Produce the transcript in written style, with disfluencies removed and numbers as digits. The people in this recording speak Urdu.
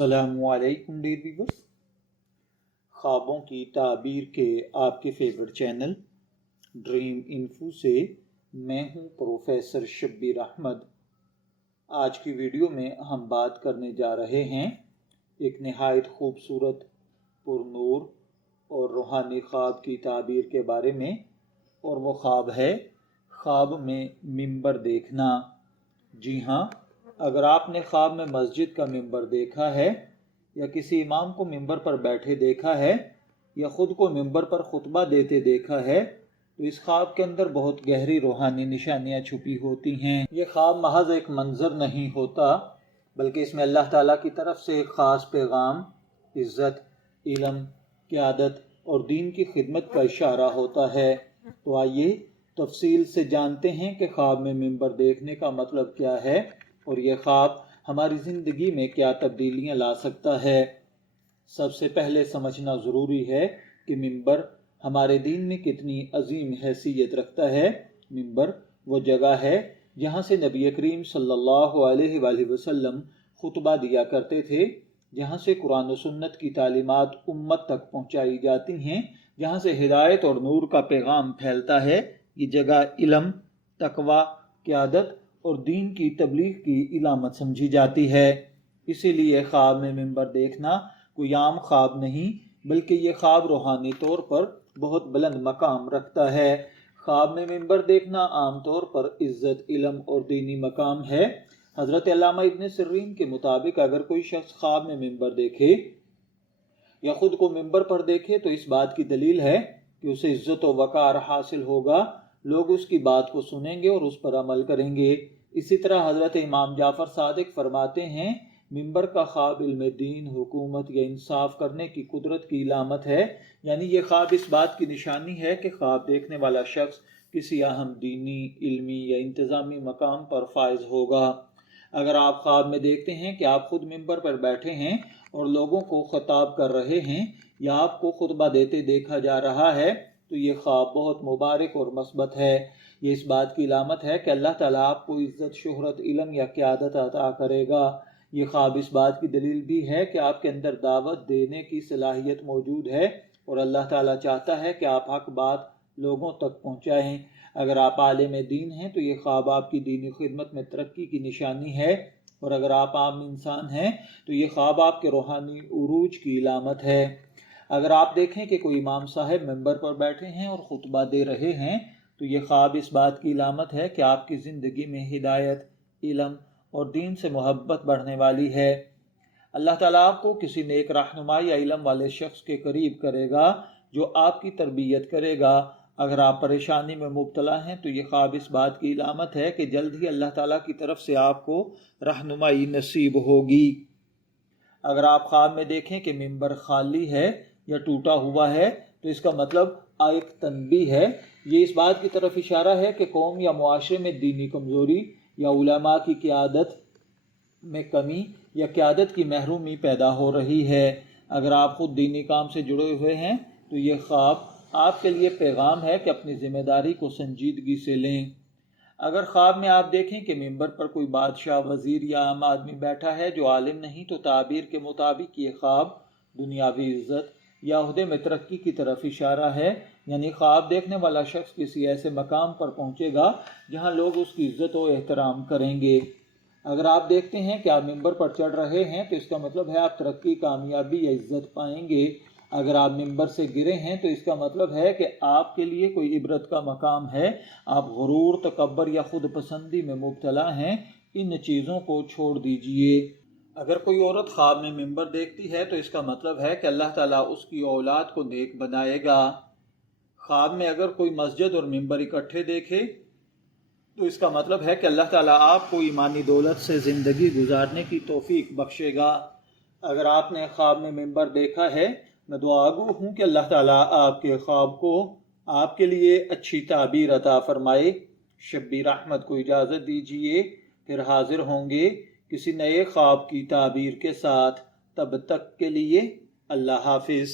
السلام علیکم ڈیئر ویورز، خوابوں کی تعبیر کے آپ کے فیورٹ چینل ڈریم انفو سے میں ہوں پروفیسر شبیر احمد۔ آج کی ویڈیو میں ہم بات کرنے جا رہے ہیں ایک نہایت خوبصورت، پرنور اور روحانی خواب کی تعبیر کے بارے میں، اور وہ خواب ہے خواب میں ممبر دیکھنا۔ جی ہاں، اگر آپ نے خواب میں مسجد کا ممبر دیکھا ہے یا کسی امام کو ممبر پر بیٹھے دیکھا ہے یا خود کو ممبر پر خطبہ دیتے دیکھا ہے تو اس خواب کے اندر بہت گہری روحانی نشانیاں چھپی ہوتی ہیں۔ یہ خواب محض ایک منظر نہیں ہوتا، بلکہ اس میں اللہ تعالیٰ کی طرف سے ایک خاص پیغام، عزت، علم، قیادت اور دین کی خدمت کا اشارہ ہوتا ہے۔ تو آئیے تفصیل سے جانتے ہیں کہ خواب میں ممبر دیکھنے کا مطلب کیا ہے اور یہ خواب ہماری زندگی میں کیا تبدیلیاں لا سکتا ہے۔ سب سے پہلے سمجھنا ضروری ہے کہ ممبر ہمارے دین میں کتنی عظیم حیثیت رکھتا ہے۔ ممبر وہ جگہ ہے جہاں سے نبی کریم صلی اللہ علیہ وآلہ وسلم خطبہ دیا کرتے تھے، جہاں سے قرآن و سنت کی تعلیمات امت تک پہنچائی جاتی ہیں، جہاں سے ہدایت اور نور کا پیغام پھیلتا ہے۔ یہ جگہ علم، تقوی، قیادت اور دین کی تبلیغ کی علامت سمجھی جاتی ہے۔ اسی لیے خواب میں ممبر دیکھنا کوئی عام خواب نہیں، بلکہ یہ خواب روحانی طور پر بہت بلند مقام رکھتا ہے۔ خواب میں ممبر دیکھنا عام طور پر عزت، علم اور دینی مقام ہے۔ حضرت علامہ ابن سیرین کے مطابق اگر کوئی شخص خواب میں ممبر دیکھے یا خود کو ممبر پر دیکھے تو اس بات کی دلیل ہے کہ اسے عزت و وقار حاصل ہوگا، لوگ اس کی بات کو سنیں گے اور اس پر عمل کریں گے۔ اسی طرح حضرت امام جعفر صادق فرماتے ہیں، ممبر کا خواب علم دین، حکومت یا انصاف کرنے کی قدرت کی علامت ہے، یعنی یہ خواب اس بات کی نشانی ہے کہ خواب دیکھنے والا شخص کسی اہم دینی، علمی یا انتظامی مقام پر فائز ہوگا۔ اگر آپ خواب میں دیکھتے ہیں کہ آپ خود ممبر پر بیٹھے ہیں اور لوگوں کو خطاب کر رہے ہیں یا آپ کو خطبہ دیتے دیکھا جا رہا ہے تو یہ خواب بہت مبارک اور مثبت ہے۔ یہ اس بات کی علامت ہے کہ اللہ تعالیٰ آپ کو عزت، شہرت، علم یا قیادت عطا کرے گا۔ یہ خواب اس بات کی دلیل بھی ہے کہ آپ کے اندر دعوت دینے کی صلاحیت موجود ہے اور اللہ تعالیٰ چاہتا ہے کہ آپ حق بات لوگوں تک پہنچائیں۔ اگر آپ عالم دین ہیں تو یہ خواب آپ کی دینی خدمت میں ترقی کی نشانی ہے، اور اگر آپ عام انسان ہیں تو یہ خواب آپ کے روحانی عروج کی علامت ہے۔ اگر آپ دیکھیں کہ کوئی امام صاحب ممبر پر بیٹھے ہیں اور خطبہ دے رہے ہیں تو یہ خواب اس بات کی علامت ہے کہ آپ کی زندگی میں ہدایت، علم اور دین سے محبت بڑھنے والی ہے۔ اللہ تعالیٰ آپ کو کسی نیک رہنما یا علم والے شخص کے قریب کرے گا جو آپ کی تربیت کرے گا۔ اگر آپ پریشانی میں مبتلا ہیں تو یہ خواب اس بات کی علامت ہے کہ جلد ہی اللہ تعالیٰ کی طرف سے آپ کو رہنمائی نصیب ہوگی۔ اگر آپ خواب میں دیکھیں کہ ممبر خالی ہے یا ٹوٹا ہوا ہے تو اس کا مطلب ایک تنبیہ ہے۔ یہ اس بات کی طرف اشارہ ہے کہ قوم یا معاشرے میں دینی کمزوری یا علماء کی قیادت میں کمی یا قیادت کی محرومی پیدا ہو رہی ہے۔ اگر آپ خود دینی کام سے جڑے ہوئے ہیں تو یہ خواب آپ کے لیے پیغام ہے کہ اپنی ذمہ داری کو سنجیدگی سے لیں۔ اگر خواب میں آپ دیکھیں کہ ممبر پر کوئی بادشاہ، وزیر یا عام آدمی بیٹھا ہے جو عالم نہیں تو تعبیر کے مطابق یہ خواب دنیاوی عزت یا عہدے میں ترقی کی طرف اشارہ ہے، یعنی خواب دیکھنے والا شخص کسی ایسے مقام پر پہنچے گا جہاں لوگ اس کی عزت و احترام کریں گے۔ اگر آپ دیکھتے ہیں کہ آپ ممبر پر چڑھ رہے ہیں تو اس کا مطلب ہے آپ ترقی، کامیابی یا عزت پائیں گے۔ اگر آپ ممبر سے گرے ہیں تو اس کا مطلب ہے کہ آپ کے لیے کوئی عبرت کا مقام ہے۔ آپ غرور، تکبر یا خود پسندی میں مبتلا ہیں، ان چیزوں کو چھوڑ دیجئے۔ اگر کوئی عورت خواب میں ممبر دیکھتی ہے تو اس کا مطلب ہے کہ اللہ تعالیٰ اس کی اولاد کو نیک بنائے گا۔ خواب میں اگر کوئی مسجد اور ممبر اکٹھے دیکھے تو اس کا مطلب ہے کہ اللہ تعالیٰ آپ کو ایمانی دولت سے زندگی گزارنے کی توفیق بخشے گا۔ اگر آپ نے خواب میں ممبر دیکھا ہے، میں دعا گو ہوں کہ اللہ تعالیٰ آپ کے خواب کو آپ کے لیے اچھی تعبیر عطا فرمائے۔ شبیر احمد کو اجازت دیجیے، پھر حاضر ہوں گے کسی نئے خواب کی تعبیر کے ساتھ۔ تب تک کے لیے اللہ حافظ۔